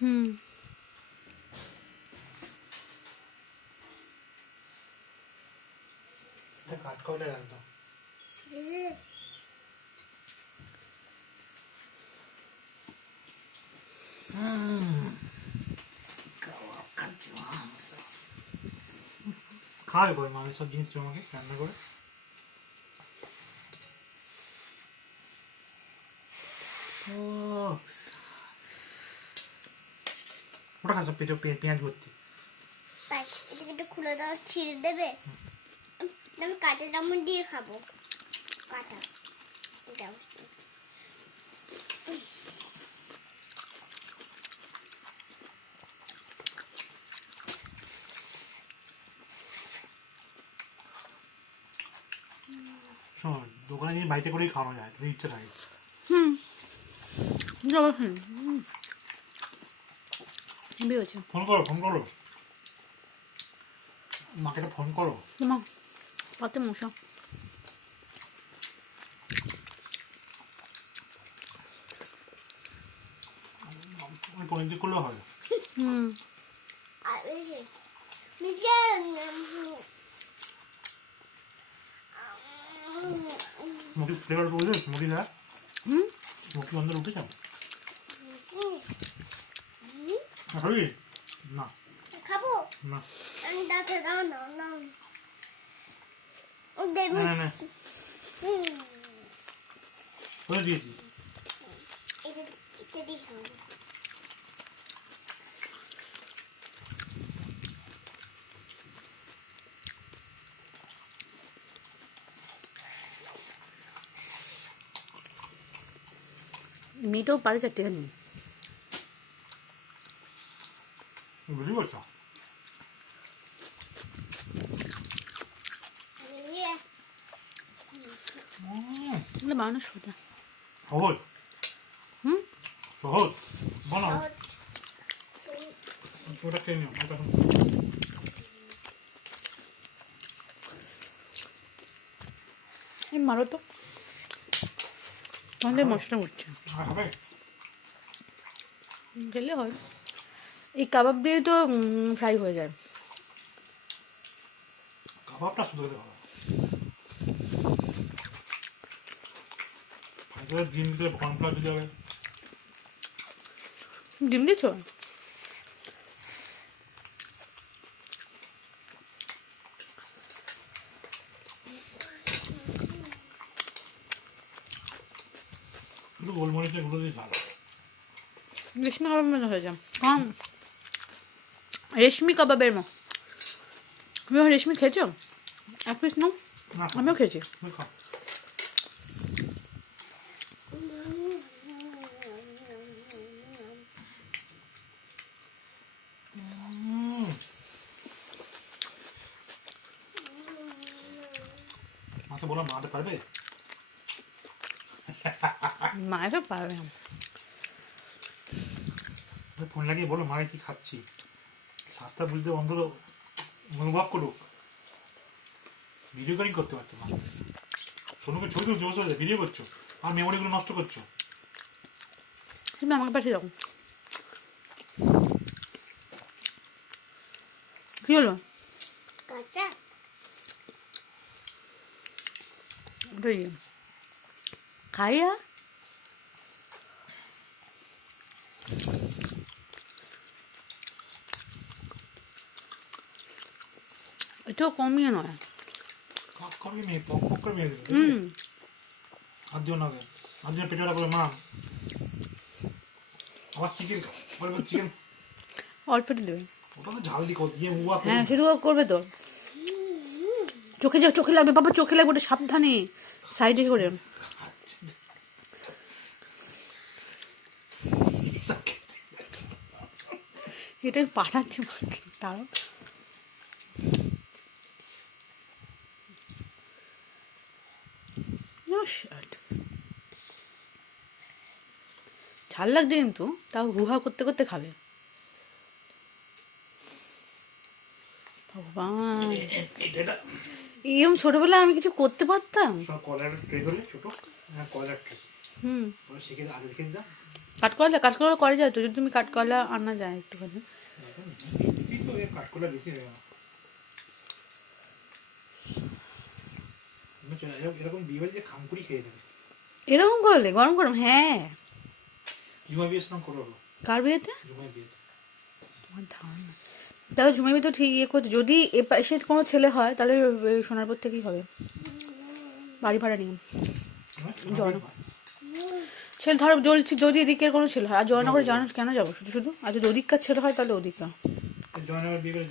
হুম কাট করে রাখতাম। খাওয়াবে করে মামি সব জিনিস আমাকে রান্না করে। ওটা খাচ্ছ পেঁচো পেঁয়াজ ভর্তি। এটাকে একটু খুলে দাও, ছিঁড়ে দেবে। আমি কাঁচা চামচ দিয়ে খাবো। কাঁচা চামচ দিয়ে। শোন দোকানে জিনিস বাড়িতে করেই খাওয়ানো যায় তুমি ইচ্ছে থাকে। হুম যাবো হুম হয়েছে ফোন করো মাকে একটা ফোন করো। মা পাতে মশা পনির দিয়ে করলেও হবে। হুম আর বেশি মুখি ফ্লেভার বুঝেছ মুখি দেখ হুম মুখি অন্দর উঠে যাও খাবি না খাবো না আমি দাঁতে দাও না না ও দেবো না না করে দিয়েছি। এটা এটা দিয়ে খাবো। মেয়েটাও পারে চারটে খানি বুঝতে পারছো এগুলো বানানো সোজা সহজ হুম সহজ বানাও ওটা খেয়ে নিও ওটা এই মারো তো তোমাদের মশলা উঠছে হবে গেলে হয় এই কাবাব দিয়ে তো ফ্রাই হয়ে যায় কাবাবটা শুধু হলে ভালো ফাইবার ডিম দিতে কর্নফ্লাওয়ার দিতে হবে। ডিম দিয়েছ শুধু গোলমরিচের গুঁড়ো দিয়ে ভালো। রেশমি কাবাব মতো হয়ে যায় কম রেশমি কাবাবের মতো তুমি রেশমি খেয়েছো এক পিস নাও না আমিও খেয়েছি তুমি খাও মাকে বলো মাতে পারবে মায়ের তো পারবে না ফোন লাগিয়ে বলো মাকে কি খাচ্ছি স্বাদটা বুঝতে অন্তত অনুভব করুক। ভিডিও কলিং করতে পারতো মা সোনুকে ছবি তুলছো বসে ভিডিও করছো আর মেমোরিগুলো নষ্ট করছো। তুমি আমাকে পাঠিয়ে দাও কি হলো কাঁচা ওটাই খাইয়া এটাও কমিয়ে নয় কাক করে মেয়ে পক পক করে মেয়ে দিল হুম আর দিও না আর দিও পেটে করে মা আবার চিকেন বলবে চিকেন অল্পটি দেবে ওটা তো ঝাল দিয়ে উয়া হ্যাঁ সেটা করবে তো চোখে যাও চোখে লাগবে বাবা চোখে লাগবে ওটা সাবধানে সাইডে করে এটা আমি পাঠাচ্ছি মাকে তারও ঝাল লাগছে কিন্তু তাও হুহা করতে করতে খাবে ভগবান এরকম ছোটবেলায় আমি কিছু করতে পারতাম কলার ট্রে হলে ছোট কলার ট্রে হুম সেখানে আলু রেখে দিতাম কাঠকলা করা যায় তো, যদি তুমি কাঠকলা আনা যায় একটুখানি। এখন দিদি তো কাঠকলা বেশি হয়ে গেল। এরকম বিয়ে বাড়িতে খামপুরি খেয়ে দেবে। এরকম করলে গরম গরম, হ্যাঁ। জুমা বিয়ে স্নান করো, কার বিয়েতে? জুমাই বিয়েতে। আমার ধারণা তাহলে ঝুমাই তো ঠিক ইয়ে করছে। যদি এ পাশে কোনো ছেলে হয় তাহলে সোনারপুর থেকেই হবে, বাড়ি ভাড়া নিয়ে। ছেলে ধরো জ্বলছি, যদি এদিকের কোনো ছেলে হয়, আর জয়নগরে জানো কেন যাবো শুধু শুধু, আর যদি ওদিককার ছেলে হয় তাহলে ওদিককার। জয়নগর বিয়ে করে